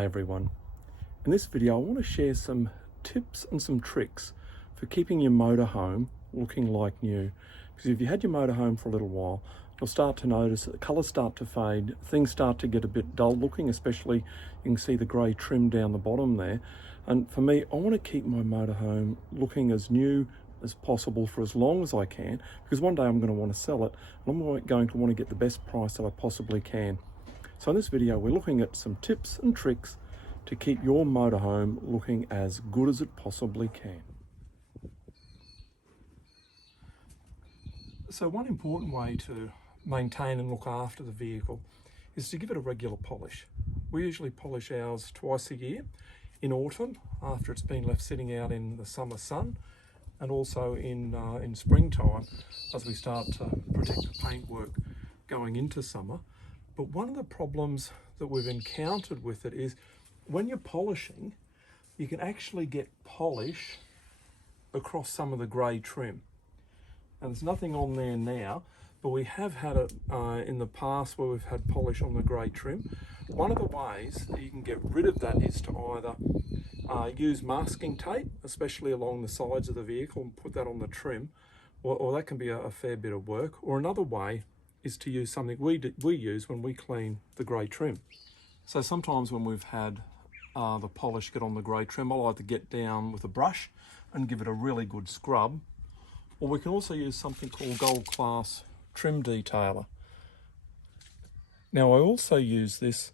Hi everyone. In this video I want to share some tips and some tricks for keeping your motorhome looking like new. Because if you had your motorhome for a little while, you'll start to notice that the colours start to fade, things start to get a bit dull looking, especially you can see the grey trim down the bottom there. And for me, I want to keep my motorhome looking as new as possible for as long as I can, because one day I'm going to want to sell it and I'm going to want to get the best price that I possibly can. So in this video we're looking at some tips and tricks to keep your motorhome looking as good as it possibly can. So one important way to maintain and look after the vehicle is to give it a regular polish. We usually polish ours twice a year, in autumn after it's been left sitting out in the summer sun, and also in springtime as we start to protect the paintwork going into summer. But one of the problems that we've encountered with it is when you're polishing, you can actually get polish across some of the grey trim. And there's nothing on there now, but we have had it in the past where we've had polish on the grey trim. One of the ways that you can get rid of that is to either use masking tape, especially along the sides of the vehicle, and put that on the trim, or that can be a fair bit of work. Or another way is to use something we use when we clean the grey trim. So sometimes when we've had the polish get on the grey trim, I'll either get down with a brush and give it a really good scrub, or we can also use something called Gold Class Trim Detailer. Now I also use this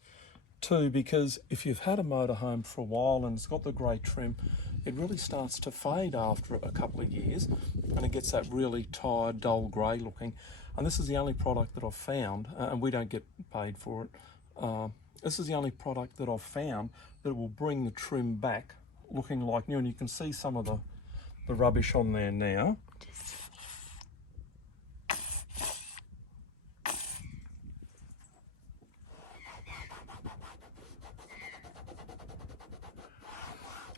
too because if you've had a motorhome for a while and it's got the grey trim, it really starts to fade after a couple of years and it gets that really tired, dull grey looking. And this is the only product that I've found, and we don't get paid for it. This is the only product that I've found that will bring the trim back looking like new. And you can see some of the rubbish on there now.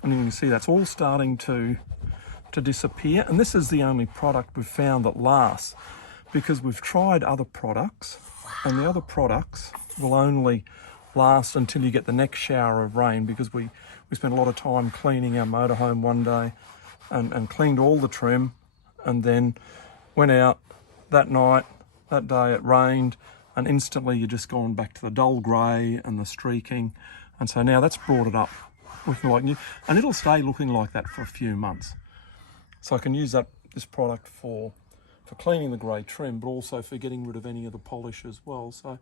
And you can see that's all starting to disappear. And this is the only product we've found that lasts, because we've tried other products and the other products will only last until you get the next shower of rain, because we spent a lot of time cleaning our motorhome one day and cleaned all the trim, and then went out that night, that day it rained, and instantly you're just gone back to the dull grey and the streaking. And so now that's brought it up looking like new, and it'll stay looking like that for a few months. So I can use this product for cleaning the grey trim, but also for getting rid of any of the polish as well. So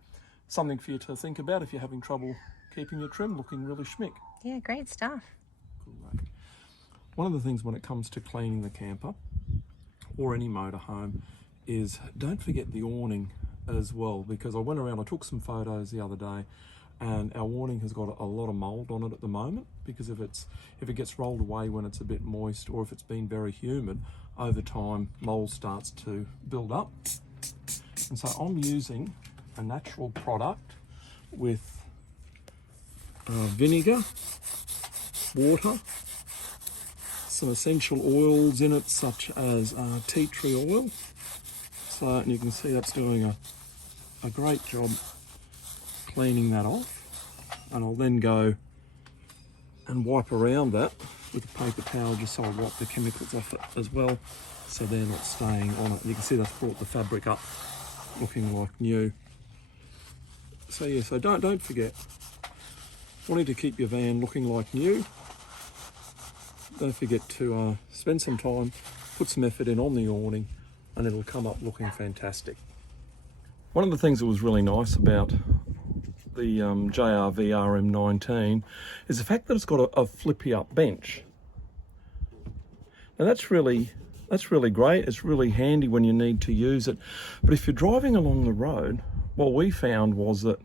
something for you to think about if you're having trouble keeping your trim looking really schmick. Yeah, great stuff. Great. One of the things when it comes to cleaning the camper or any motorhome is don't forget the awning as well, because I went around, I took some photos the other day, and our awning has got a lot of mould on it at the moment, because if it gets rolled away when it's a bit moist, or if it's been very humid, over time mould starts to build up. And so I'm using a natural product with vinegar, water, some essential oils in it such as tea tree oil. So, and you can see that's doing a great job cleaning that off. And I'll then go and wipe around that with a paper towel, just so I wipe the chemicals off it as well, so they're not staying on it. And you can see that's brought the fabric up looking like new. So yeah, so don't forget, wanting to keep your van looking like new, don't forget to spend some time, put some effort in on the awning, and it'll come up looking fantastic. One of the things that was really nice about the JRV RM19 is the fact that it's got a flippy up bench. Now that's really great. It's really handy when you need to use it. But if you're driving along the road, what we found was that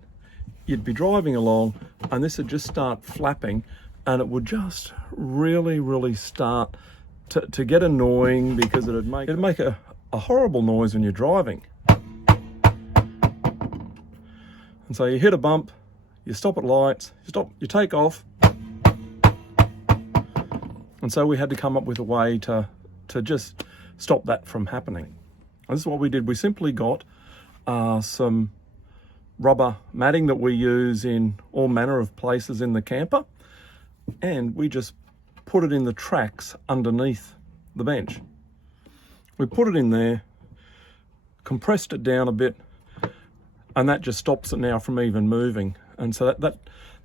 you'd be driving along and this would just start flapping, and it would just really start to get annoying, because it'd make a horrible noise when you're driving. And so you hit a bump, you stop at lights, you take off. And so we had to come up with a way to just stop that from happening. And this is what we did. We simply got some rubber matting that we use in all manner of places in the camper, and we just put it in the tracks underneath the bench. We put it in there, compressed it down a bit, and that just stops it now from even moving. And so that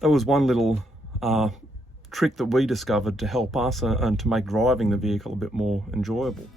was one little trick that we discovered to help us and to make driving the vehicle a bit more enjoyable.